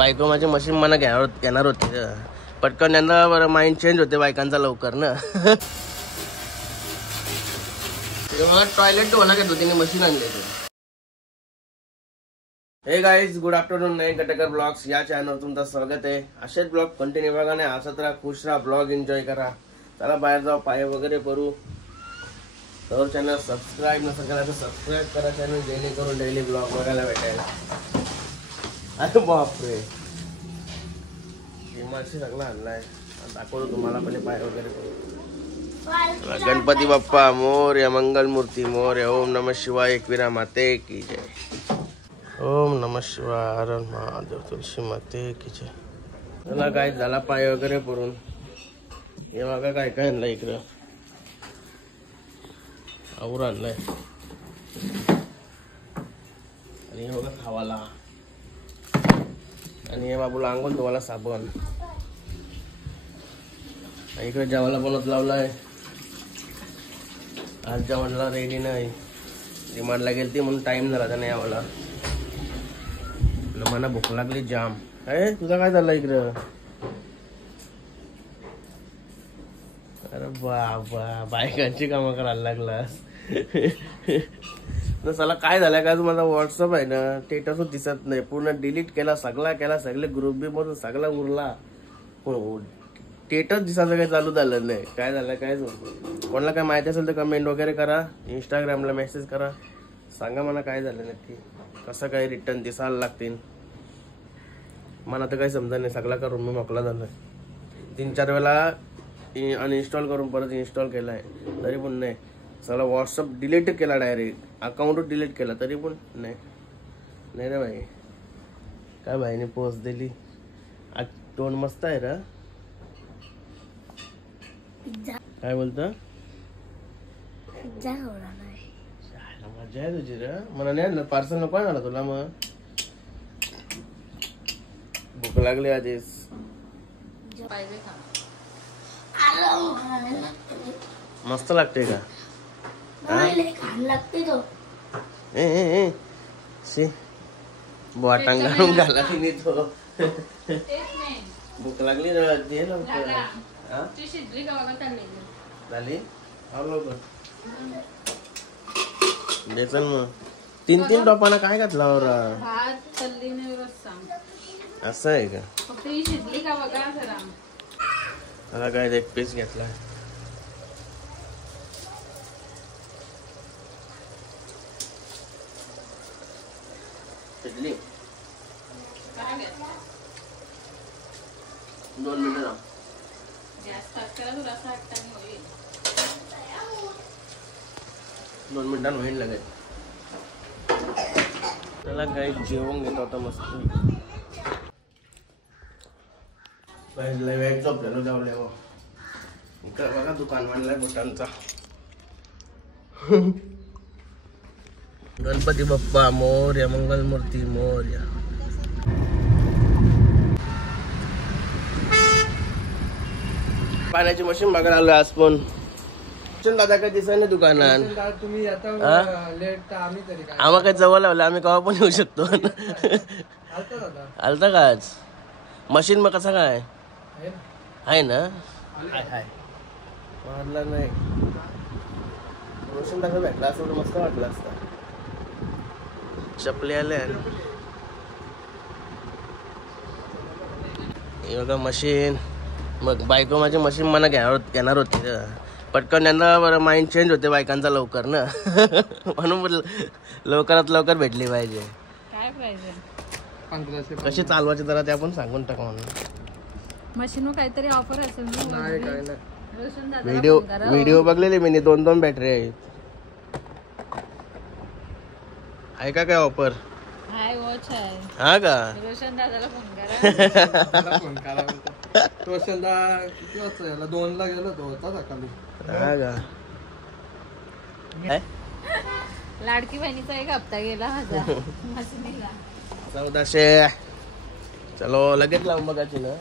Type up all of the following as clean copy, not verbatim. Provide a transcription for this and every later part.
बायको माझी मशीन मला घेणार होती पटकन यांना माइंड चेंज होते बायकांचा लवकर ना. टॉयलेट होणार घेतो तिने मशीन आणली. हे गाईज गुड आफ्टरनून. नाही कटेकर ब्लॉग्स या चॅनलवर तुमचं स्वागत आहे. असेच ब्लॉग कंटिन्यू बघा नाही हसत राहा, खुश राहा, ब्लॉग एन्जॉय करा. चला बाहेर जाऊ, पाय वगैरे करू. तर चॅनल सबस्क्राईब नसेल करा तर सबस्क्राईब करा चॅनल, जेणेकरून डेली ब्लॉग बघायला भेटायला. अरे बापरे, माशी सगळं आणलाय, दाखवतो तुम्हाला. पण पाय वगैरे करू. गणपती बाप्पा मोरया, मंगल मूर्ती मोरया. ओम नमः शिवाय, एकविरा माते की जय. ओम नमः शिवाय, हर महादेव, तुलसी माते की जय. चला काय झाला पाय वगैरे पडून. हे बघा काय काय आणलं इकडं. आवर आणलाय आणि हे बघा खावाला. आणि हे बाबूला अंघोळ धुवायला साबण. इकडे जेवायला बनवत लावलाय. आज जेवणला रेडी नाही, डिमांडला गेलती म्हणून टाइम झाला त्याने यावाला. मला भूक लागली जाम. काय तुझा काय झालं इकडं. अरे बाबा, बायकांची कामं करायला लागलास. चला काय झालं का, माझा व्हॉट्सअप आहे ना स्टेटस दिसत नाही, पूर्ण डिलीट केला, सगळे ग्रुप बी मधून सगळा उरला. स्टेटस दिसायचं काही चालू झालं नाही. काय झालं काय, कोणाला काय माहिती असेल तर कमेंट वगैरे करा, इंस्टाग्रामला मेसेज करा, सांगा मला काय झालं नक्की. कसं काय रिटर्न दिसायला लागतील मला तर काही समजा नाही. सगळा करून मी मोकला झालाय. 3-4 वेळा अनइन्स्टॉल करून परत इन्स्टॉल केलाय तरी पण नाही. सगळा व्हॉट्सअप डिलीट केला, डायरेक्ट अकाउंट डिलीट केला तरी पण नाही. नाही रे भाई, काय भाईने पोस्ट दिली. आज टोन मस्त आहे रा. काय बोलत, मजा आहे तुझी रा. मला नाही आणलं पार्सल, नको आणला तुला. मग भूक लागली आधीच. मस्त लागते का. बोटांग घालून घाला तिने तो. भूक लागली दे लवकर. झाली लवकर दे. चल मग 3 टोपाना काय घातला असं आहे का. मला काय एक पीस घेतला. शिजली 2 मिनिटं. 2 मिनिटांनी होईल लगेच. त्याला काही जेवण घेतो आता मस्त. वेळ झोपलेलो जावले. इकडे बघा दुकान मांडलाय बोटांचा. गणपती बाप्पा मोरया, मंगल मूर्ती मोरया. पाण्याची मशीन बघायला आलो आज. पण दादा काय दिसाय ना दुकानात. तुम्ही आम्हा काय जवळ लावलं, आम्ही केव्हा पण येऊ शकतो. आलता का आज मशीन. मग कसा काय आहे ना. मारला नाही मशीन दाखल भेटला असं मस्त वाटलं असतं. चपले आले बघा मशीन. मग बायको माझी मशीन मला घेणार होती पटकन. यांना माइंड चेंज होते बायकांचा लवकर ना. म्हणून लवकरात लवकर भेटली पाहिजे. काय पाहिजे, कशी चालवायची जरा ते आपण सांगून टाका म्हणून. मशीन काहीतरी ऑफर असेल. नाही काय नाही. व्हिडिओ बघलेले मी. 2 बॅटरी आहेत. आहे का काय ऑफर. हा का. रोशन दादाला फोन करा. रोशन दा किती वाजता याला 2ला गेलो तो होता सकाळी. हा का. लाडकी बहिणीचा 1 हप्ता गेला माझा मशीनीला. 1400. चलो लगेच लावून बघायची ना.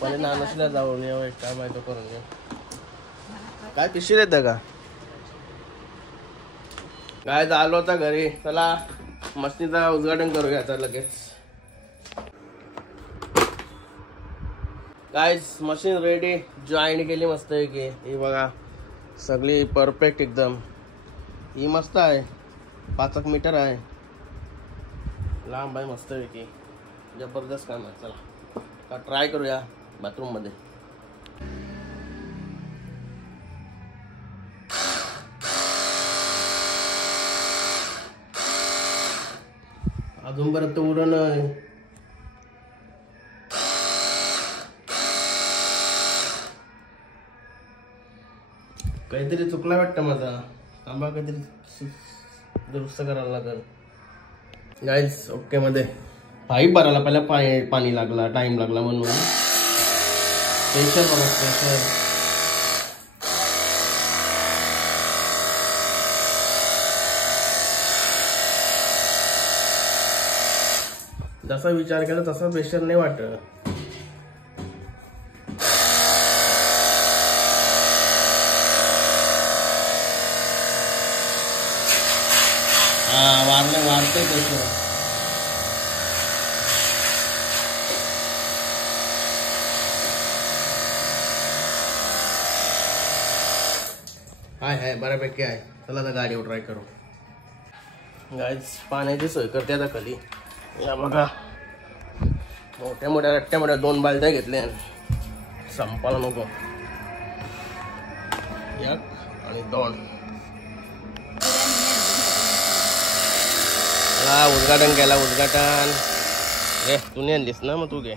पण नानसला जाऊन येऊ. काय माहिती करून येऊ. काय पिशवी देता का काय. आलो होता घरी. चला मशीनीचा उद्घाटन करूया आता लगेच. गाईज मशीन रेडी जॉईन केली मस्त आहे की ही बघा सगळी परफेक्ट एकदम. ही मस्त आहे 5 मीटर आहे लांब आहे मस्त आहे की जबरदस्त काम आहे. चला ट्राय करूया बाथरूम मध्ये. अजूनपर्यंत उरण आहे. काहीतरी चुकला वाटतं माझा. थांबा काहीतरी दुरुस्त करायला लागेल. गाईज ओके मध्ये पाईप भरायला पहिला पाणी लागला टाइम लागला म्हणून प्रेशर बघा प्रेशर. जसा विचार केला तसा प्रेशर नाही वाटत. वाढतंय प्रेशर. हाय बऱ्यापैकी आहे. चला आता गाडीवर ट्राय करू. गाईज पाण्याची सोय करते आता खाली. या बघा मोठ्या रट्ट्या 2 बालद्या घेतल्या संपाला नको. 1 आणि 2. उद्घाटन केला उद्घाटन. रे तू नाही आणलीस ना मग तू घे.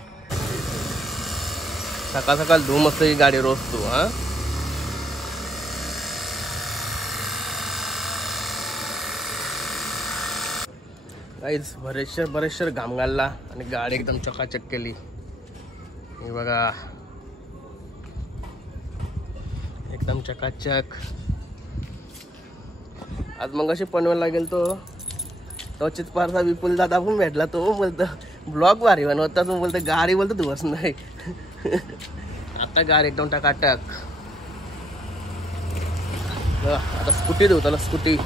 सकाळ सकाळ धू मस्त ही गाडी रोज तू. हा काहीच बरेचशे घाम घालला आणि गाडी एकदम चकाचक केली. हे बघा एकदम चकाचक. आज मग अशी पनवेलला गेलो तो चितपारचा विपुल दादा पण भेटला. तो बोलतो ब्लॉग भारी बनवता. तो बोलतो गाडी बोलतो दिवस नाही. आता गाडी एकदम टकाटक. आता स्कूटी देऊ त्याला. स्कूटी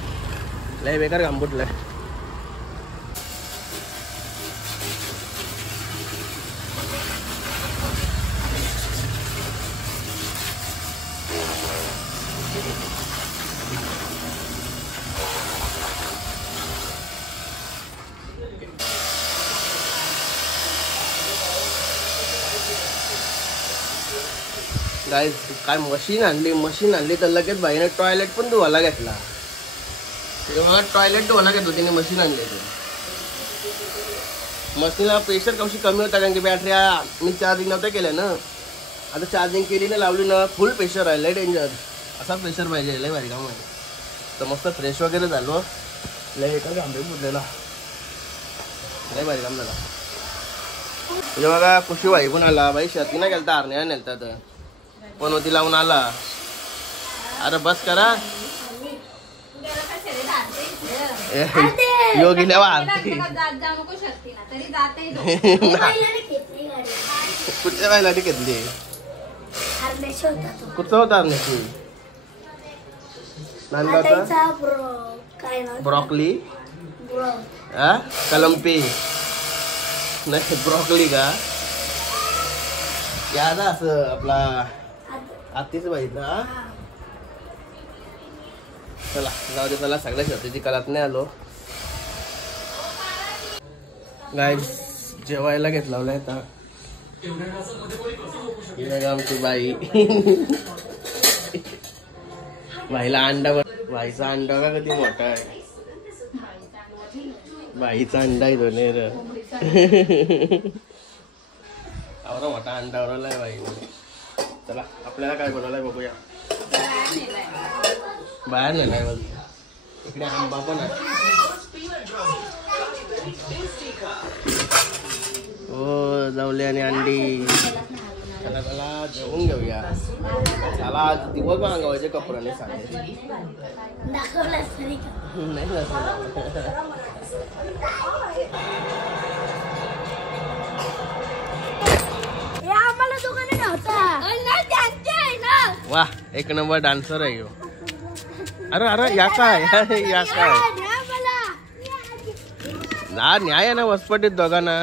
लय बेकार घाम फुटलाय. गाईज काय मशीन आणली तर लगेच बाईने टॉयलेट पण धुवायला घेतला. तेव्हा टॉयलेट धुवायला घेतो तिने मशीन आणली. मशीनला प्रेशर कशी कमी होता कारण की बॅटऱ्या मी चार्जिंग नव्हत्या केल्या ना. आता चार्जिंग केली ना लावली ना फुल प्रेशर आहे. लय डेंजर असा प्रेशर पाहिजे. लय भारी काम आहे. तर मस्त फ्रेश वगैरे झालो. लय एका घांबे बुडलेला. लय भारी काम झाला. म्हणजे बघा खुशी बाई पण आला. बाई शर्ती नाही गेलता आरण्या नेलतात पण होती लावून आला. अरे बस करा योगीला वाढते. कुठच्या बायला घेतली. कुठचा होता आरण्याची ब्रॉकली कलंपी नाही ब्रॉकली का याद असं आपला आत्तीच बघितलं. चला जाऊ दे. त्याला सगळ्या शर्तीची कलात नाही आलो. गाईज जेवायला घेतला आता आमची बाई. बाईला अंडा. बाईचा अंडा का कधी मोठा आहे. बाईचा अंडा आहे दोन्ही आवरा मोठा अंडा आवरलाय बाई. चला आपल्याला काय बनवलंय बघूया. बाहेर नेलाय बघ. इकडे आंबा पण आहे. हो जाऊले आणि अंडी. चला चला जेवून घेऊया. चला आज दिवस मागवायचे कपड्याने सांगितले नाही वा एक नंबर डान्सर आहे. अरे अरे या काय या काय ना न्याय ना वसपटीत दोघांना.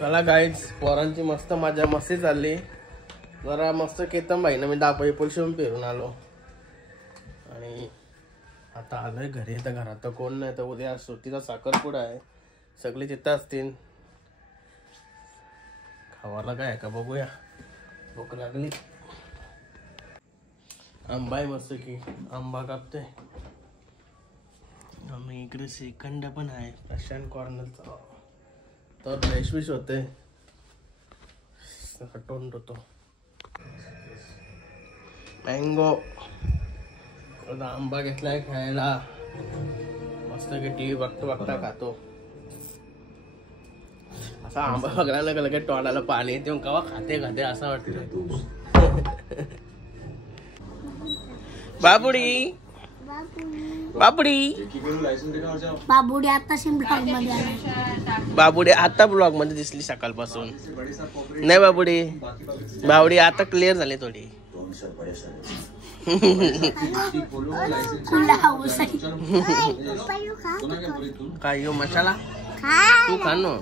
चला गाईज, पोरांची मस्त मजा मस्ती चालली. जरा मस्त केतन भाईनं मी दापोली पोलिशून फिरून आलो आणि आता आलोय घरी. तर घरात तर कोण नाही. तर उद्या सुट्टीचा साखरपुडा आहे, सगळे तिथं असतील. खावायला काय का बघूया, भूक लागली. आंबा आहे मस्त की, आंबा कापते. आम्ही इकडे श्रीखंड पण आहे प्रशांत कॉर्नरचा. तर फ्रेश विश होते, हटवून होतो. मँगो आंबा घेतलाय खायला. मस्त की टीव्ही बघता खातो. असा आंबा बघायला का लगेच तोंडाला पाणी येते. केव्हा खाते असं वाटतं. बाबुडी बाबुडी आता ब्लॉग मध्ये दिसली सकाळपासून. नाही बाबुडी आता क्लिअर झाले थोडी. काय यो मसाला तू खा नो.